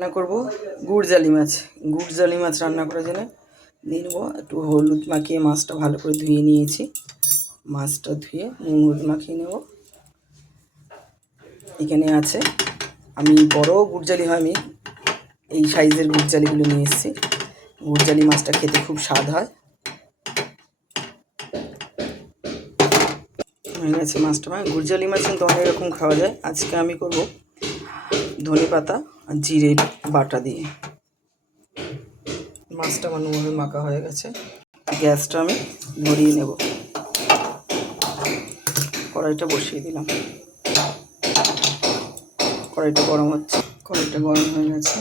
রান্না করব গুড়জালি মাছ। গুড়জালি মাছ রান্না করার জন্য দিয়ে নেবো একটু হলুদ মাখিয়ে মাছটা ভালো করে ধুয়ে নিয়েছি। মাছটা ধুয়ে নুন হলুদ মাখিয়ে নেব। এখানে আছে, আমি বড় গুড়জালি হয়, আমি এই সাইজের গুড়জালিগুলো নিয়ে এসেছি। গুড়জালি মাছটা খেতে খুব স্বাদ হয়। হয়ে গেছে মাছটা। গুড়জালি মাছ কিন্তু অনেক রকম খাওয়া যায়। আজকে আমি করব ধনে পাতা আর জিরে বাটা দিয়ে। মাছটা আমার নুন মাখা হয়ে গেছে। গ্যাসটা আমি ধরিয়ে নেব। কড়াইটা বসিয়ে দিলাম। কড়াইটা গরম হচ্ছে। কড়াইটা গরম হয়ে গেছে,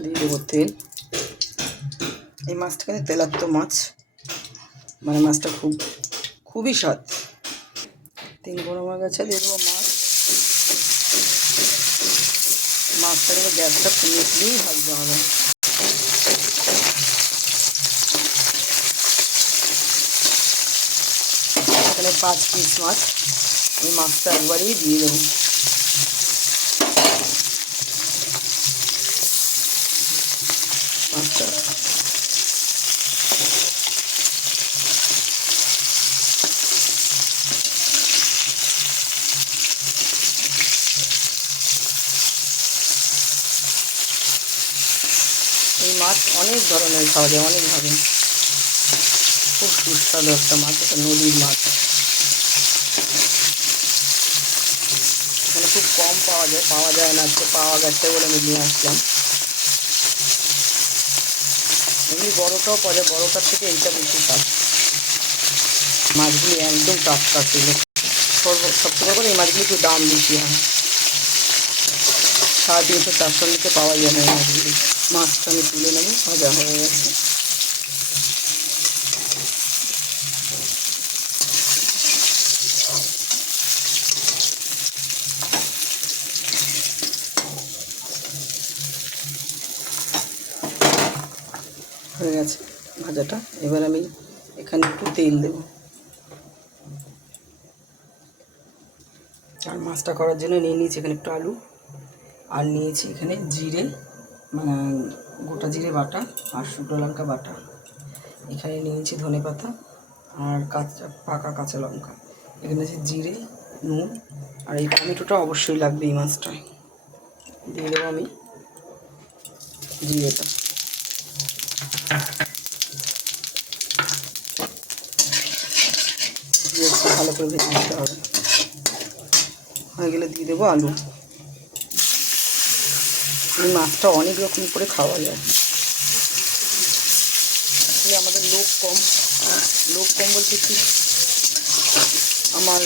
দিয়ে দেবো তেল। এই মাছটা কিন্তু তেলাক্ত মাছ, মানে মাছটা খুবই স্বাদ। তেল গরম হয়ে গেছে, দিয়ে দেবো মাছ। মাছটা কিন্তু গ্যাসটা কমিয়ে দিয়েই ভাজতে হবে। এখানে 5 পিস মাছ, এই মাছটা একবারেই দিয়ে দেবো। মাছটা এই মাছ অনেক ধরনের খাওয়া যায়, অনেকভাবে। খুব সুস্বাদু একটা মাছ, এটা নদীর মাছ। এখানে খুব কম পাওয়া যায় না, আজকে পাওয়া গেছে বলে আমি নিয়ে আসলাম। এমনি বড়টাও পাওয়া যায়, বড়টার থেকে এইটা বেশি স্বাদ। মাছগুলি একদম টাটকা ছিল। সবচেয়ে করে এই মাছগুলি একটু দাম বেশি হয়, 350-400 নিচে পাওয়া যায় না এই মাছগুলি। মাছটা আমি তুলে নেব, ভাজা হয়ে গেছে। হয়ে গেছে ভাজাটা। এবার আমি এখানে একটু তেল দেব। আর মাছটা করার জন্য নিয়ে নিয়েছি এখানে একটু আলু, আর নিয়েছি এখানে জিরে, মানে গোটা জিরে বাটা আর শুকনো লঙ্কা বাটা। এখানে নিয়েছি ধনে পাতা আর পাকা কাঁচা লঙ্কা। এখানে আছে জিরে, নুন, আর এই টমেটোটা অবশ্যই লাগবে এই মাছটায়। দিয়ে দেবো আমি জিরেটা। জিরেটা ভালো করে ভেজে নিতে হবে। হয়ে গেলে দিয়ে দেবো আলু। এই মাছটা অনেক রকম করে খাওয়া যায়। আমাদের লোক কম বলতে কি, আমার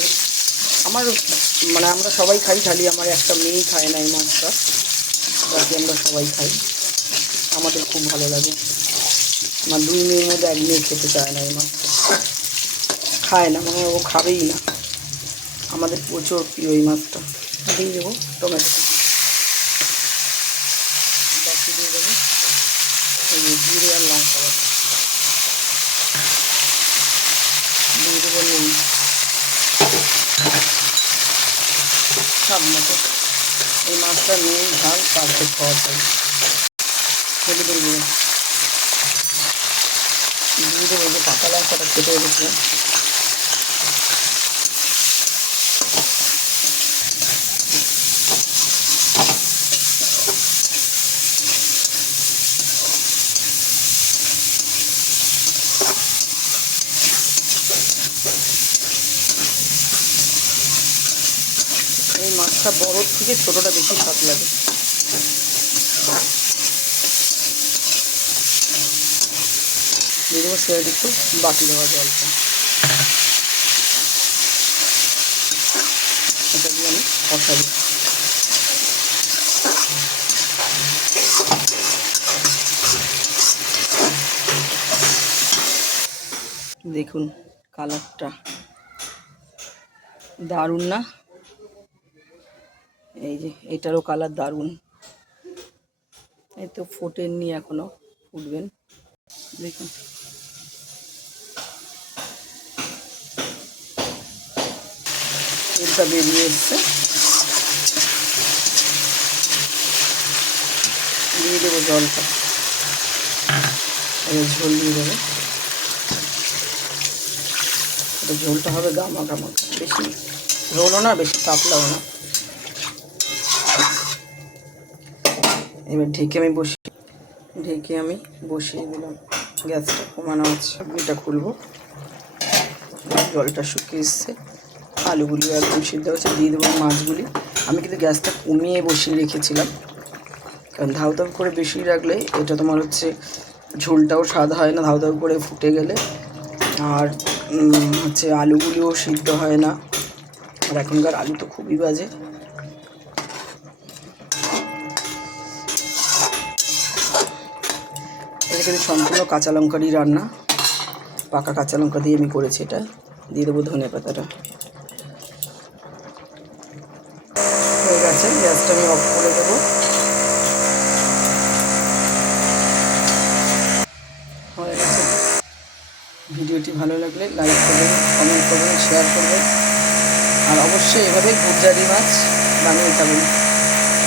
মানে আমরা সবাই খাই, খালি আমার একটা মেয়েই খায় না এই মাছটা, বাকি আমরা সবাই খাই। আমাদের খুব ভালো লাগে। আমার 2 মেয়ের মধ্যে 1 মেয়ে খেতে চায় না এই মাছটা, খায় না, মানে ও খাবেই না। আমাদের প্রচুর প্রিয় এই মাছটা। দিয়ে দেবো টমেটো, বাকি দিয়ে দেবো এই জিরে আর লঙ্কা বাটা, দিয়ে দেবো নুন সব মতো। এই মাছটা নুন ঝাল পারফেক্ট খাওয়া চাই। হলুদের গুঁড়ো দিয়ে দেবো, যে কাঁচা লঙ্কাটা কেটে রেখেছিলাম। এই মাছটা বড়োর থেকে ছোটোটা বেশি স্বাদ লাগে। দিয়ে দেবো সেটা একটু বাটি দেওয়া জলটা। এটা দিয়ে আমি কষাবো। দেখুন কালারটা দারুণ না? এই যে এটারও কালার দারুণ। এই তো ফোটেননি এখনো, ফুটবেন দেখুন। তেলটা বেরিয়ে এসছে। দিয়ে দেবো জলটা, ঝোল দিয়ে দেবো। ঝোলটা হবে গামা গামা, বেশি ঝোলও না বেশি পাতলাও না। এবার ঢেকে আমি বসিয়ে দিলাম, গ্যাসটা কমানো আছে। এটা খুলবো, জলটা শুকিয়ে এসছে, আলুগুলি একদম সিদ্ধ হচ্ছে, দিয়ে দেবো মাছগুলি। আমি কিন্তু গ্যাসটা কমিয়ে বসিয়ে রেখেছিলাম, কারণ ধাউ ধাউ করে বেশি রাখলে এটা তোমার হচ্ছে ঝোলটাও স্বাদ হয় না, ধাউ ধাউ করে ফুটে গেলে, আর হচ্ছে আলুগুলিও সিদ্ধ হয় না। আর এখনকার আলু তো খুবই বাজে। এটা কিন্তু সম্পূর্ণ কাঁচা লঙ্কারই রান্না, পাকা কাঁচা লঙ্কা দিয়ে আমি করেছি। এটা দিয়ে দেবো ধনে পাতাটা। হয়ে গেছে, গ্যাসটা আমি অফ করে দেবো। হয়ে গেছে। ভিডিওটি ভালো লাগলে লাইক করবেন, কমেন্ট করবেন, শেয়ার করবেন, আর অবশ্যই এভাবে গুজরাটি মাছ বানিয়ে খাবেন।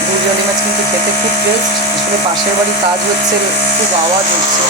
গুজরাটি মাছ কিন্তু খেতে খুব টেস্ট। আসলে পাশের বাড়ি কাজ হচ্ছে, খুব আওয়াজ হচ্ছে।